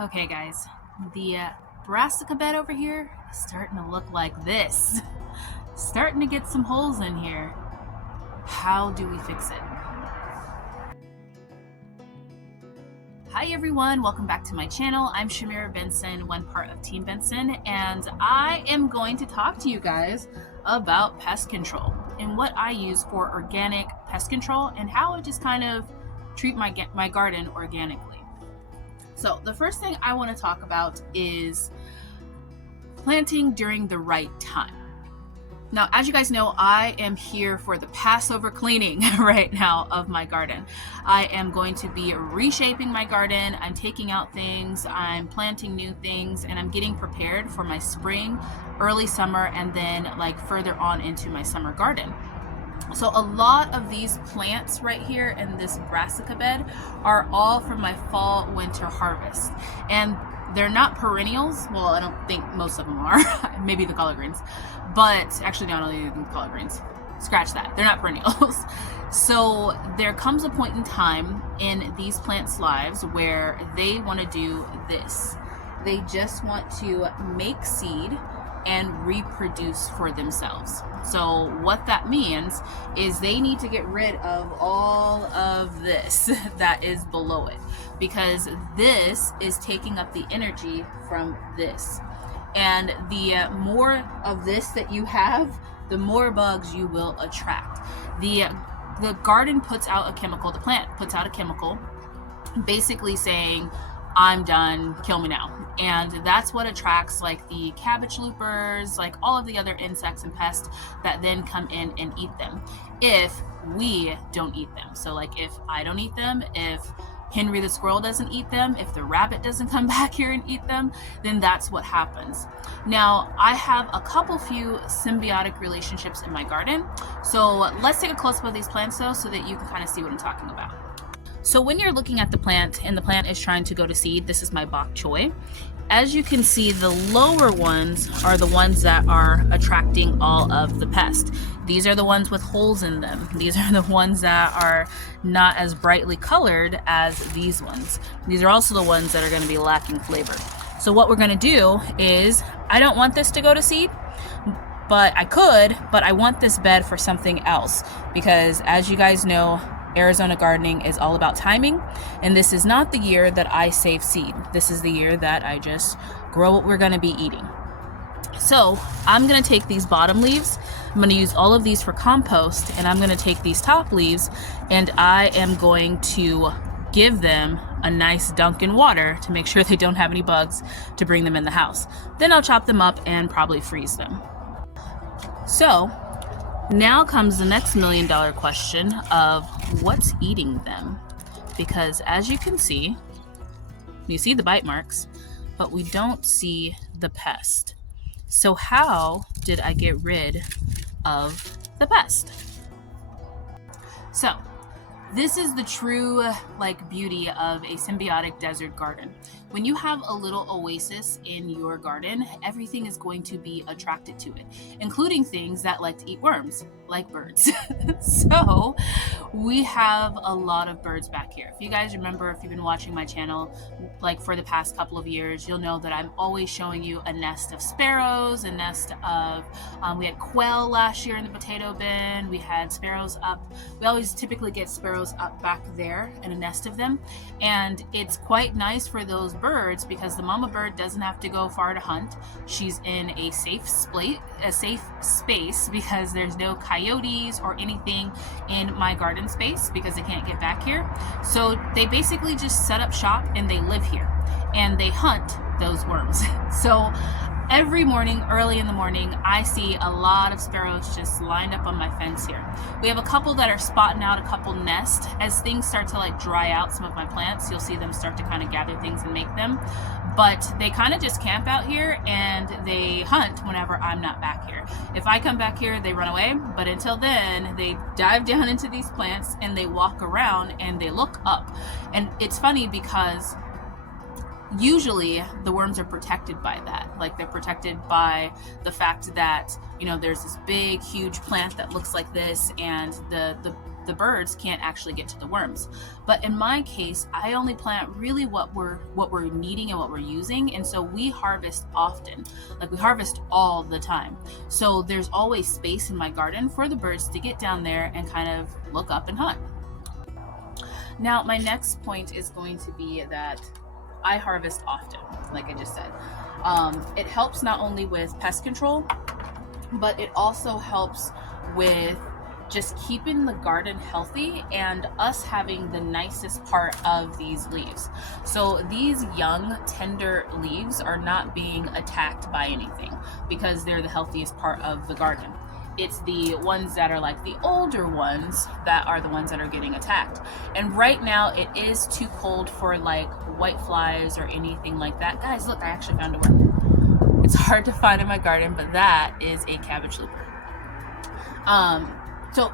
Okay guys, the brassica bed over here is starting to look like this. Starting to get some holes in here. How do we fix it? Hi everyone, welcome back to my channel. I'm Shamira Benson, one part of Team Benson, and I am going to talk to you guys about pest control and what I use for organic pest control and how I just kind of treat my garden organically. So the first thing I want to talk about is planting during the right time. Now, as you guys know, I am here for the Passover cleaning right now of my garden. I am going to be reshaping my garden. I'm taking out things, I'm planting new things, and I'm getting prepared for my spring, early summer, and then like further on into my summer garden. So a lot of these plants right here in this brassica bed are all from my fall winter harvest, and they're not perennials. Well, I don't think most of them are. Maybe the collard greens, but actually not only the collard greens, scratch that, they're not perennials. So there comes a point in time in these plants' lives where they want to do this. They just want to make seed and reproduce for themselves. So what that means is they need to get rid of all of this that is below it, because this is taking up the energy from this. And the more of this that you have, the more bugs you will attract. The garden puts out a chemical, the plant puts out a chemical basically saying, I'm done, kill me now. And that's what attracts like the cabbage loopers, like all of the other insects and pests that then come in and eat them if we don't eat them. So like if I don't eat them, if Henry the squirrel doesn't eat them, if the rabbit doesn't come back here and eat them, then that's what happens. Now, I have a few symbiotic relationships in my garden. So let's take a close-up of these plants though, so that you can kind of see what I'm talking about. So when you're looking at the plant and the plant is trying to go to seed, this is my bok choy. As you can see, the lower ones are the ones that are attracting all of the pest. These are the ones with holes in them. These are the ones that are not as brightly colored as these ones. These are also the ones that are going to be lacking flavor. So what we're going to do is, I don't want this to go to seed, but I could, but I want this bed for something else, because as you guys know, Arizona gardening is all about timing, and this is not the year that I save seed. This is the year that I just grow what we're going to be eating. So I'm going to take these bottom leaves, I'm going to use all of these for compost, and I'm going to take these top leaves and I am going to give them a nice dunk in water to make sure they don't have any bugs to bring them in the house. Then I'll chop them up and probably freeze them. So now comes the next $1 million question of what's eating them, because as you can see, you see the bite marks, but we don't see the pest. So how did I get rid of the pest? So this is the true beauty of a symbiotic desert garden. When you have a little oasis in your garden, everything is going to be attracted to it, including things that like to eat worms, like birds. So we have a lot of birds back here. If you guys remember, if you've been watching my channel like for the past couple of years, you'll know that I'm always showing you a nest of sparrows, a nest of, we had quail last year in the potato bin, we had sparrows up. We always typically get sparrows up back there in a nest of them, and it's quite nice for those birds because the mama bird doesn't have to go far to hunt. She's in a safe space because there's no coyotes or anything in my garden space because they can't get back here. So they basically just set up shop and they live here and they hunt those worms. So every morning, early in the morning, I see a lot of sparrows just lined up on my fence here. We have a couple that are spotting out a couple nests. As things start to dry out some of my plants, you'll see them start to kind of gather things and make them. But they kind of just camp out here and they hunt whenever I'm not back here. If I come back here, they run away. But until then, they dive down into these plants and they walk around and they look up. And it's funny because usually the worms are protected by that. Like they're protected by the fact that, there's this big, huge plant that looks like this, and the the birds can't actually get to the worms. But in my case, I only plant really what we're needing and what we're using, and so we harvest often. Like, we harvest all the time. So there's always space in my garden for the birds to get down there and kind of look up and hunt. Now, my next point is going to be that I harvest often, like I just said. It helps not only with pest control, but it also helps with just keeping the garden healthy and us having the nicest part of these leaves. So these young, tender leaves are not being attacked by anything because they're the healthiest part of the garden. It's the ones that are like the older ones that are the ones that are getting attacked. And right now it is too cold for like white flies or anything like that. Guys, look, I actually found a worm. It's hard to find in my garden, but that is a cabbage looper. So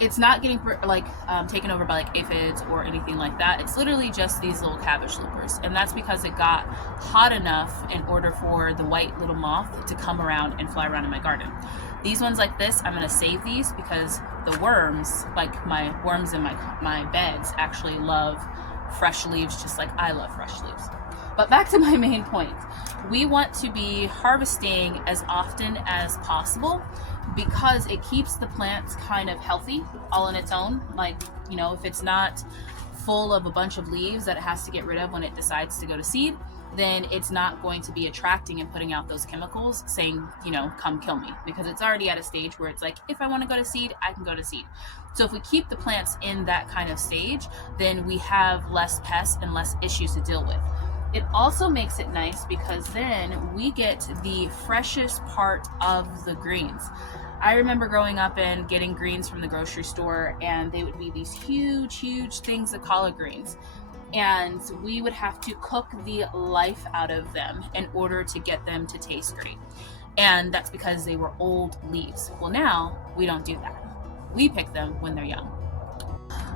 it's not getting like taken over by like aphids or anything like that. It's literally just these little cabbage loopers, and that's because it got hot enough in order for the white little moth to come around and fly around in my garden. These ones like this, I'm gonna save these because the worms, like my worms in my beds, actually love fresh leaves just like I love fresh leaves. But back to my main point. We want to be harvesting as often as possible because it keeps the plants kind of healthy all on its own. Like, you know, if it's not full of a bunch of leaves that it has to get rid of when it decides to go to seed, then it's not going to be attracting and putting out those chemicals saying, you know, come kill me, because it's already at a stage where it's like, if I want to go to seed, I can go to seed. So if we keep the plants in that kind of stage, then we have less pests and less issues to deal with. It also makes it nice because then we get the freshest part of the greens. I remember growing up and getting greens from the grocery store, and they would be these huge, huge things of collard greens. And we would have to cook the life out of them in order to get them to taste great. And that's because they were old leaves. Well, now we don't do that. We pick them when they're young.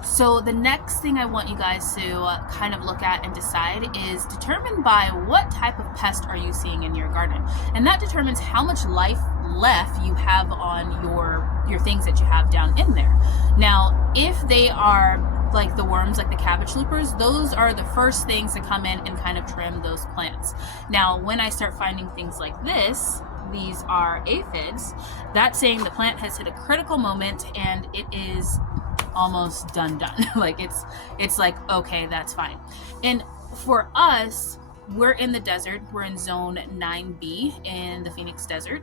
So the next thing I want you guys to kind of look at and decide is determine by what type of pest are you seeing in your garden. And that determines how much life left you have on your things that you have down in there. Now, if they are like the worms, like the cabbage loopers, those are the first things to come in and kind of trim those plants. Now, when I start finding things like this, these are aphids, that's saying the plant has hit a critical moment and it is almost done. Like it's like, okay, that's fine. And for us, we're in the desert. We're in zone 9B in the Phoenix Desert,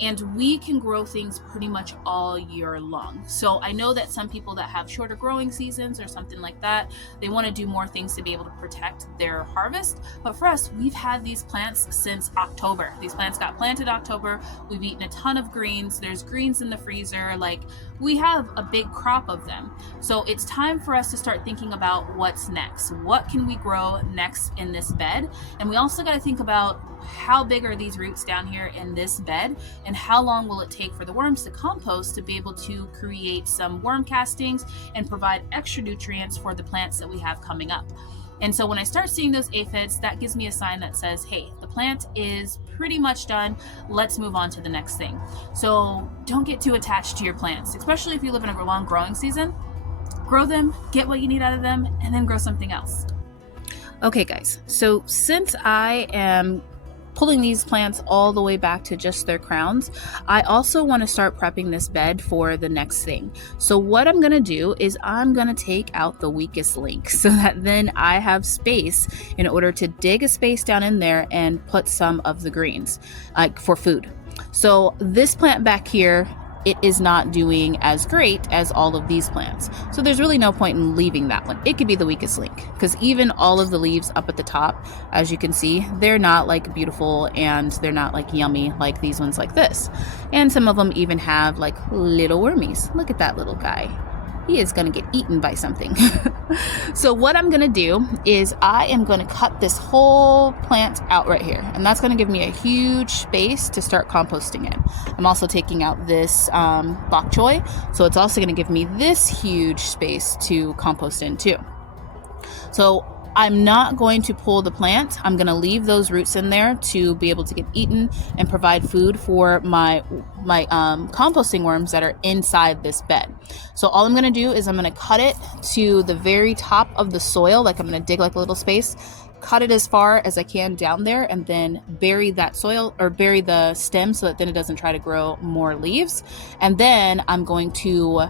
and we can grow things pretty much all year long. So I know that some people that have shorter growing seasons or something like that, they want to do more things to be able to protect their harvest. But for us, we've had these plants since October. These plants got planted October. We've eaten a ton of greens. There's greens in the freezer. Like, we have a big crop of them. So it's time for us to start thinking about what's next. What can we grow next in this bed? And we also got to think about how big are these roots down here in this bed, and how long will it take for the worms to compost to be able to create some worm castings and provide extra nutrients for the plants that we have coming up. And so when I start seeing those aphids, that gives me a sign that says, hey, the plant is pretty much done. Let's move on to the next thing. So don't get too attached to your plants, especially if you live in a long growing season. Grow them, get what you need out of them, and then grow something else. Okay, guys, so since I am pulling these plants all the way back to just their crowns, I also want to start prepping this bed for the next thing. So what I'm going to do is I'm going to take out the weakest link so that then I have space in order to dig a space down in there and put some of the greens, like for food. So this plant back here, it is not doing as great as all of these plants. So there's really no point in leaving that one. It could be the weakest link, because even all of the leaves up at the top, as you can see, they're not like beautiful and they're not like yummy like these ones like this. And some of them even have like little wormies. Look at that little guy. He is going to get eaten by something. So what I'm going to do is I am going to cut this whole plant out right here. And that's going to give me a huge space to start composting in. I'm also taking out this bok choy. So it's also going to give me this huge space to compost in too. So I'm not going to pull the plant. I'm going to leave those roots in there to be able to get eaten and provide food for my composting worms that are inside this bed. So all I'm going to do is I'm going to cut it to the very top of the soil. Like I'm going to dig like a little space, cut it as far as I can down there, and then bury that soil or bury the stem so that then it doesn't try to grow more leaves. And then I'm going to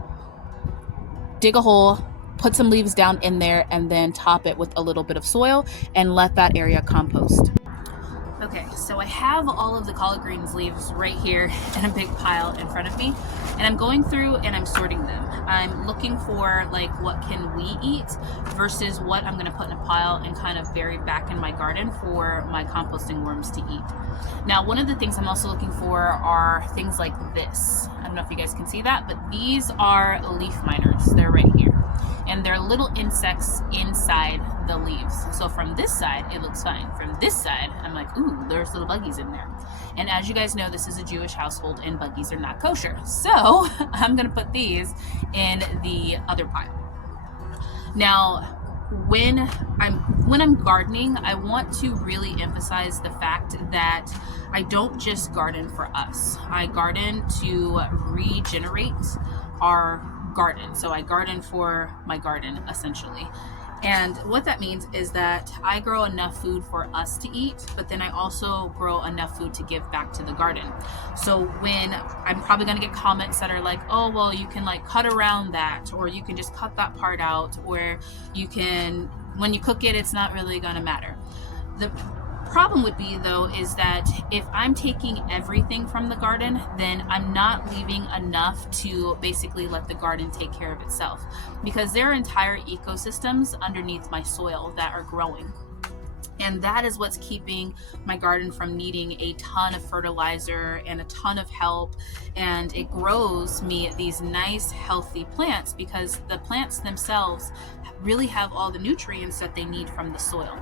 dig a hole, put some leaves down in there, and then top it with a little bit of soil and let that area compost. Okay, so I have all of the collard greens leaves right here in a big pile in front of me, and I'm going through and I'm sorting them. I'm looking for like what can we eat versus what I'm going to put in a pile and kind of bury back in my garden for my composting worms to eat. Now, one of the things I'm also looking for are things like this. I don't know if you guys can see that, but these are leaf miners. They're right here. And they're little insects inside the leaves. So from this side, it looks fine. From this side, I'm like, ooh, there's little buggies in there. And as you guys know, this is a Jewish household and buggies are not kosher. So I'm gonna put these in the other pile. Now, when I'm gardening, I want to really emphasize the fact that I don't just garden for us. I garden to regenerate our garden. So I garden for my garden, essentially. And what that means is that I grow enough food for us to eat, but then I also grow enough food to give back to the garden. So when I'm probably going to get comments that are like, oh, well, you can like cut around that, or you can just cut that part out, or you can, when you cook it, it's not really going to matter. The problem would be though is that if I'm taking everything from the garden, then I'm not leaving enough to basically let the garden take care of itself, because there are entire ecosystems underneath my soil that are growing. And that is what's keeping my garden from needing a ton of fertilizer and a ton of help. And it grows me these nice, healthy plants because the plants themselves really have all the nutrients that they need from the soil.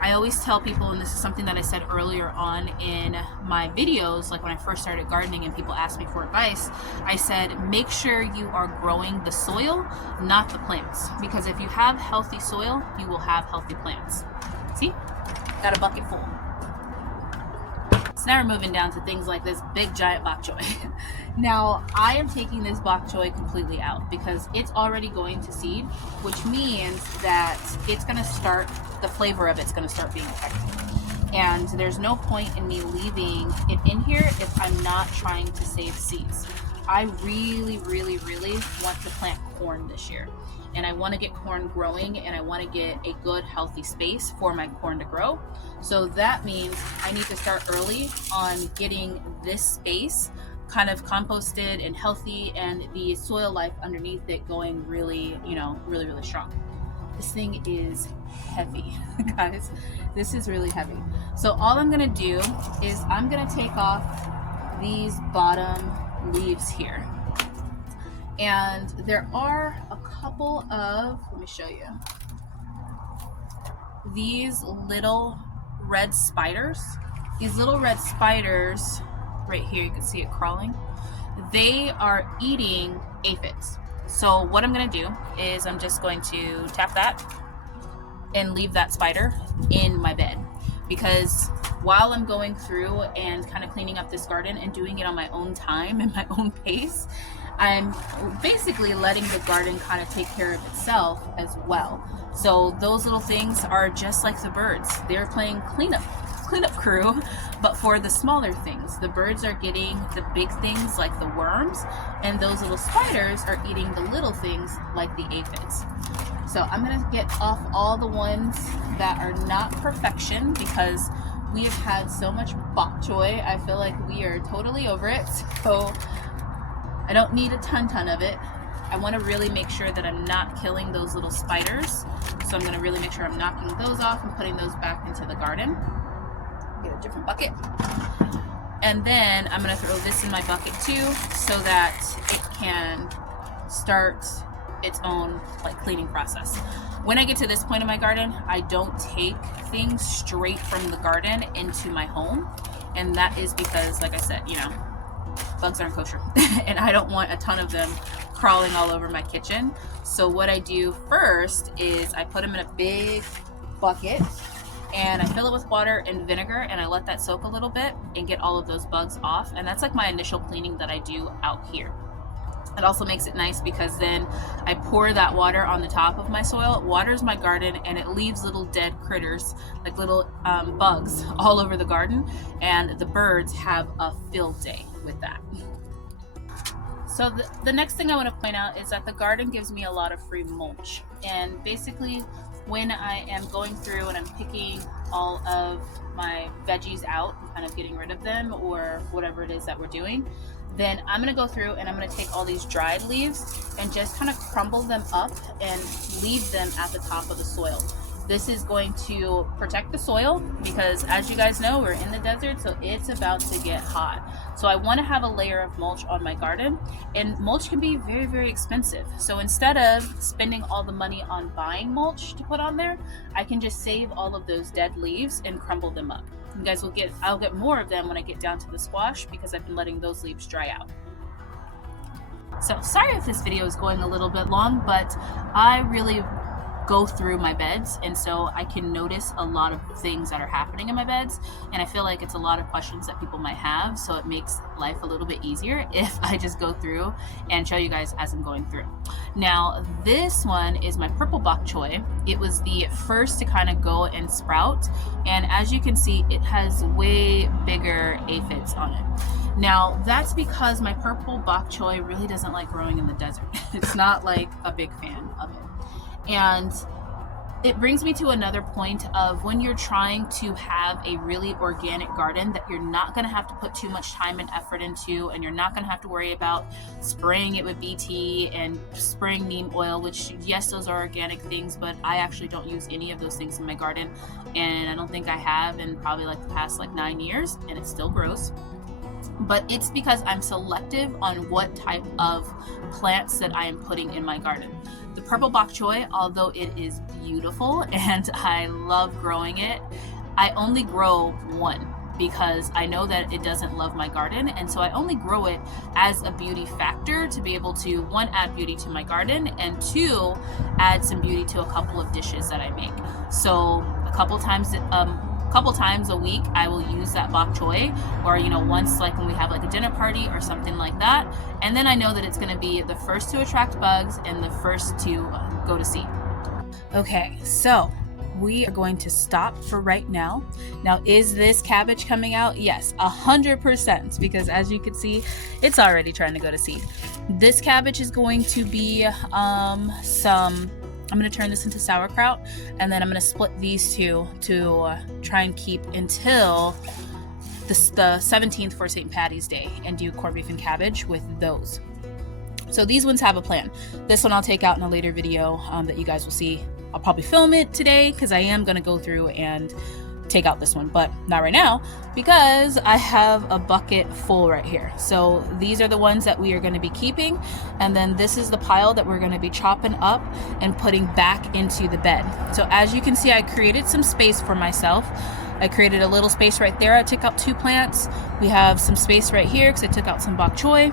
I always tell people, and this is something that I said earlier on in my videos, like when I first started gardening and people asked me for advice, I said, make sure you are growing the soil, not the plants. Because if you have healthy soil, you will have healthy plants. See? Got a bucket full. So now we're moving down to things like this big giant bok choy. Now, I am taking this bok choy completely out because it's already going to seed, which means that it's going to start, the flavor of it's going to start being affected. And there's no point in me leaving it in here if I'm not trying to save seeds. I really, really, really want to plant corn this year. And I want to get corn growing, and I want to get a good healthy space for my corn to grow. So that means I need to start early on getting this space kind of composted and healthy, and the soil life underneath it going really, really, really strong. This thing is heavy, guys. This is really heavy. So all I'm gonna do is I'm gonna take off these bottom leaves here. And there are a couple of, let me show you, these little red spiders. These little red spiders, right here, you can see it crawling. They are eating aphids. So what I'm gonna do is I'm just going to tap that and leave that spider in my bed. Because while I'm going through and kind of cleaning up this garden and doing it on my own time and my own pace, I'm basically letting the garden kind of take care of itself as well. So those little things are just like the birds. They're playing cleanup crew, but for the smaller things. The birds are getting the big things like the worms, and those little spiders are eating the little things like the aphids. So I'm gonna get off all the ones that are not perfection because we have had so much bok choy. I feel like we are totally over it. So I don't need a ton of it. I want to really make sure that I'm not killing those little spiders. So I'm going to really make sure I'm knocking those off and putting those back into the garden. Get a different bucket. And then I'm going to throw this in my bucket too so that it can start its own like cleaning process. When I get to this point in my garden, I don't take things straight from the garden into my home. And that is because, like I said, bugs aren't kosher and I don't want a ton of them crawling all over my kitchen. So what I do first is I put them in a big bucket and I fill it with water and vinegar and I let that soak a little bit and get all of those bugs off. And that's like my initial cleaning that I do out here. It also makes it nice because then I pour that water on the top of my soil, it waters my garden, and it leaves little dead critters, like little bugs all over the garden, and the birds have a field day with that. So the next thing I want to point out is that the garden gives me a lot of free mulch. And basically when I am going through and I'm picking all of my veggies out and kind of getting rid of them or whatever it is that we're doing, then I'm going to go through and I'm going to take all these dried leaves and just kind of crumble them up and leave them at the top of the soil. This is going to protect the soil because, as you guys know, we're in the desert, so it's about to get hot. So I want to have a layer of mulch on my garden, and mulch can be very, very expensive. So instead of spending all the money on buying mulch to put on there, I can just save all of those dead leaves and crumble them up. You guys will I'll get more of them when I get down to the squash because I've been letting those leaves dry out. So sorry if this video is going a little bit long, but I really go through my beds, and so I can notice a lot of things that are happening in my beds, and I feel like it's a lot of questions that people might have, so it makes life a little bit easier if I just go through and show you guys as I'm going through. Now this one is my purple bok choy. It was the first to kind of go and sprout, and as you can see, it has way bigger aphids on it. Now that's because my purple bok choy really doesn't like growing in the desert. It's not like a big fan of it. And it brings me to another point of when you're trying to have a really organic garden that you're not going to have to put too much time and effort into, and you're not going to have to worry about spraying it with BT and spraying neem oil, which yes, those are organic things, but I actually don't use any of those things in my garden, and I don't think I have in probably like the past 9 years, and it still grows. But it's because I'm selective on what type of plants that I am putting in my garden. The purple bok choy, although it is beautiful and I love growing it, I only grow one because I know that it doesn't love my garden, and so I only grow it as a beauty factor to be able to, one, add beauty to my garden, and two, add some beauty to a couple of dishes that I make. So a couple times a week I will use that bok choy, or once like when we have like a dinner party or something like that, and then I know that it's going to be the first to attract bugs and the first to go to seed. Okay, so we are going to stop for right now. Now, is this cabbage coming out? Yes, 100%, because as you can see, it's already trying to go to seed. This cabbage is going to be I'm going to turn this into sauerkraut, and then I'm going to split these two to try and keep until the 17th for St. Patty's Day and do corned beef and cabbage with those. So these ones have a plan. This one I'll take out in a later video that you guys will see. I'll probably film it today because I am going to go through and take out this one, but not right now because I have a bucket full right here. So these are the ones that we are going to be keeping, and then this is the pile that we're going to be chopping up and putting back into the bed. So as you can see, I created some space for myself. I created a little space right there. I took out 2 plants. We have some space right here because I took out some bok choy.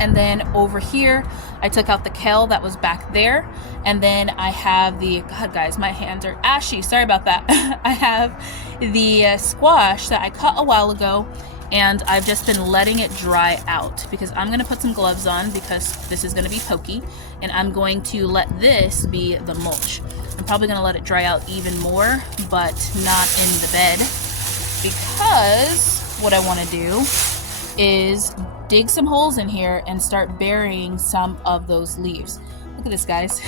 And then over here, I took out the kale that was back there. And then I have God guys, my hands are ashy. Sorry about that. I have the squash that I cut a while ago, and I've just been letting it dry out because I'm going to put some gloves on because this is going to be pokey, and I'm going to let this be the mulch. I'm probably going to let it dry out even more, but not in the bed, because what I want to do is dig some holes in here and start burying some of those leaves. Look at this, guys.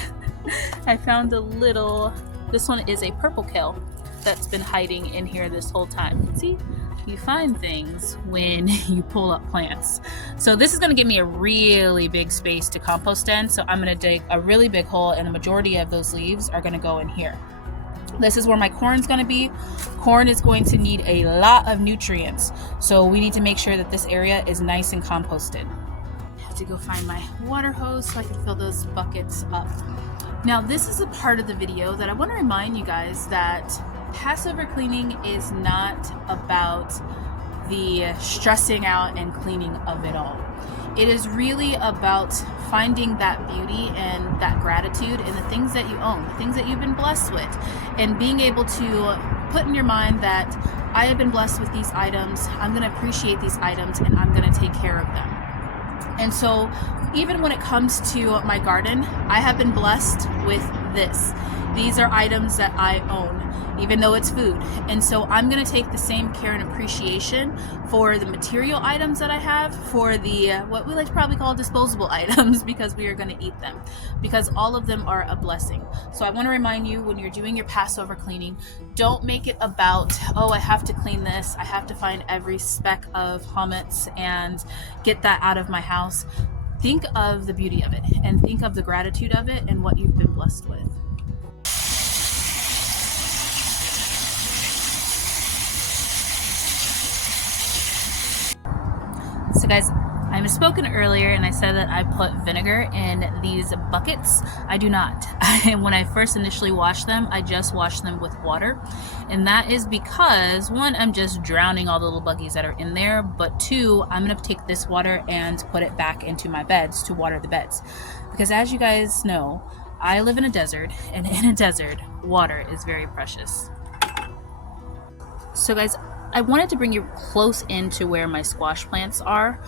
I found this one is a purple kale that's been hiding in here this whole time. See, you find things when you pull up plants. So this is going to give me a really big space to compost in. So I'm going to dig a really big hole, and the majority of those leaves are going to go in here. This is where my corn's going to be. Corn is going to need a lot of nutrients, so we need to make sure that this area is nice and composted. I have to go find my water hose so I can fill those buckets up. Now, this is a part of the video that I want to remind you guys that Passover cleaning is not about the stressing out and cleaning of it all. It is really about finding that beauty and that gratitude in the things that you own, the things that you've been blessed with, and being able to put in your mind that I have been blessed with these items, I'm going to appreciate these items, and I'm going to take care of them. And so even when it comes to my garden, I have been blessed with this. These are items that I own, even though it's food. And so I'm going to take the same care and appreciation for the material items that I have, for the what we like to probably call disposable items, because we are going to eat them, because all of them are a blessing. So I want to remind you, when you're doing your Passover cleaning, don't make it about, oh, I have to clean this, I have to find every speck of hummus and get that out of my house. Think of the beauty of it, and think of the gratitude of it and what you've been blessed with. So guys, I misspoken earlier and I said that I put vinegar in these buckets. I do not. When I first initially washed them, I just washed them with water. And that is because, one, I'm just drowning all the little buggies that are in there, but two, I'm gonna take this water and put it back into my beds to water the beds. Because as you guys know, I live in a desert, and in a desert, water is very precious. So guys, I wanted to bring you close into where my squash plants are,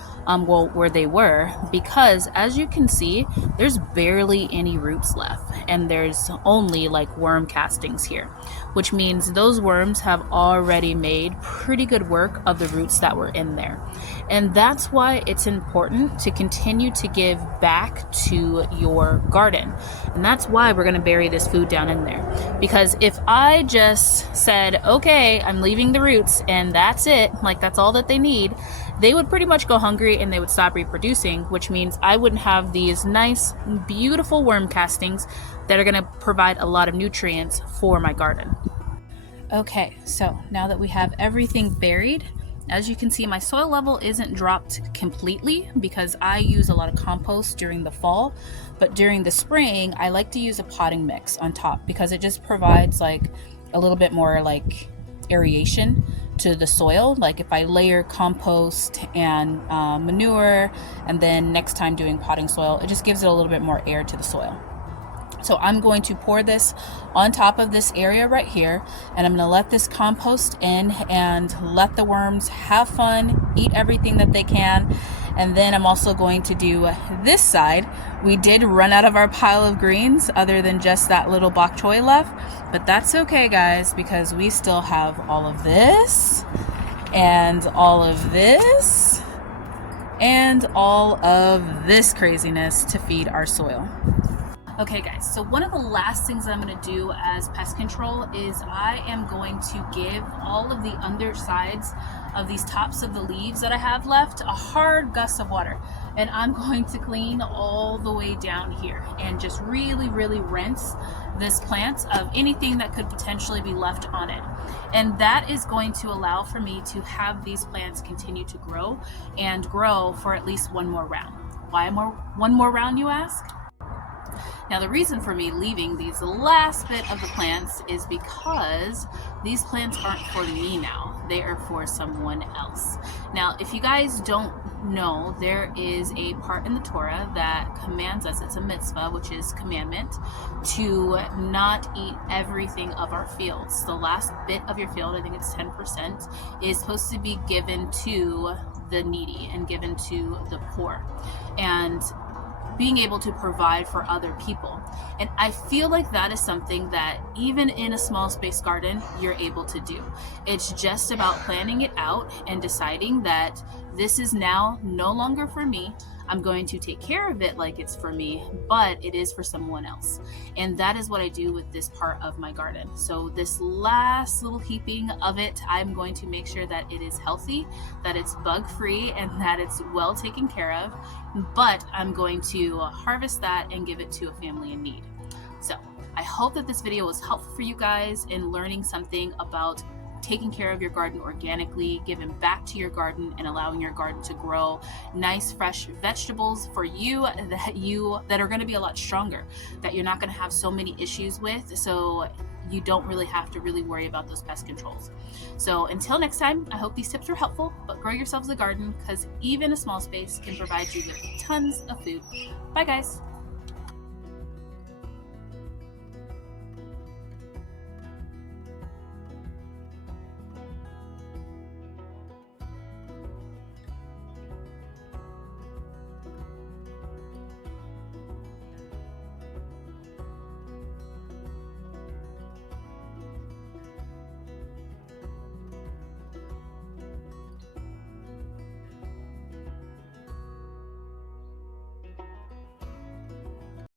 where they were, because as you can see, there's barely any roots left, and there's only like worm castings here, which means those worms have already made pretty good work of the roots that were in there. And that's why it's important to continue to give back to your garden. And that's why we're gonna bury this food down in there. Because if I just said, okay, I'm leaving the roots and that's it, like that's all that they need, they would pretty much go hungry and they would stop reproducing, which means I wouldn't have these nice, beautiful worm castings that are gonna provide a lot of nutrients for my garden. Okay, so now that we have everything buried, as you can see, my soil level isn't dropped completely because I use a lot of compost during the fall, but during the spring, I like to use a potting mix on top because it just provides like a little bit more like aeration to the soil. Like if I layer compost and manure, and then next time doing potting soil, it just gives it a little bit more air to the soil. So I'm going to pour this on top of this area right here, and I'm going to let this compost in and let the worms have fun, eat everything that they can. And then I'm also going to do this side. We did run out of our pile of greens other than just that little bok choy left, but that's okay, guys, because we still have all of this and all of this and all of this craziness to feed our soil. Okay guys, so one of the last things I'm going to do as pest control is I am going to give all of the undersides of these tops of the leaves that I have left a hard gust of water. And I'm going to clean all the way down here and just really, really rinse this plant of anything that could potentially be left on it. And that is going to allow for me to have these plants continue to grow and grow for at least one more round. Why one more round, you ask? Now the reason for me leaving these last bit of the plants is because these plants aren't for me now. They are for someone else. Now, if you guys don't know, there is a part in the Torah that commands us, it's a mitzvah, which is commandment, to not eat everything of our fields. The last bit of your field, I think it's 10%, is supposed to be given to the needy and given to the poor. And being able to provide for other people. And I feel like that is something that even in a small space garden, you're able to do. It's just about planning it out and deciding that this is now no longer for me. I'm going to take care of it like it's for me, but it is for someone else. And that is what I do with this part of my garden. So this last little heaping of it, I'm going to make sure that it is healthy, that it's bug-free, and that it's well taken care of. But I'm going to harvest that and give it to a family in need. So I hope that this video was helpful for you guys in learning something about taking care of your garden organically, giving back to your garden, and allowing your garden to grow nice fresh vegetables for you that are going to be a lot stronger, that you're not going to have so many issues with. So you don't really have to really worry about those pest controls. So until next time, I hope these tips were helpful, but grow yourselves a garden because even a small space can provide you with tons of food. Bye guys.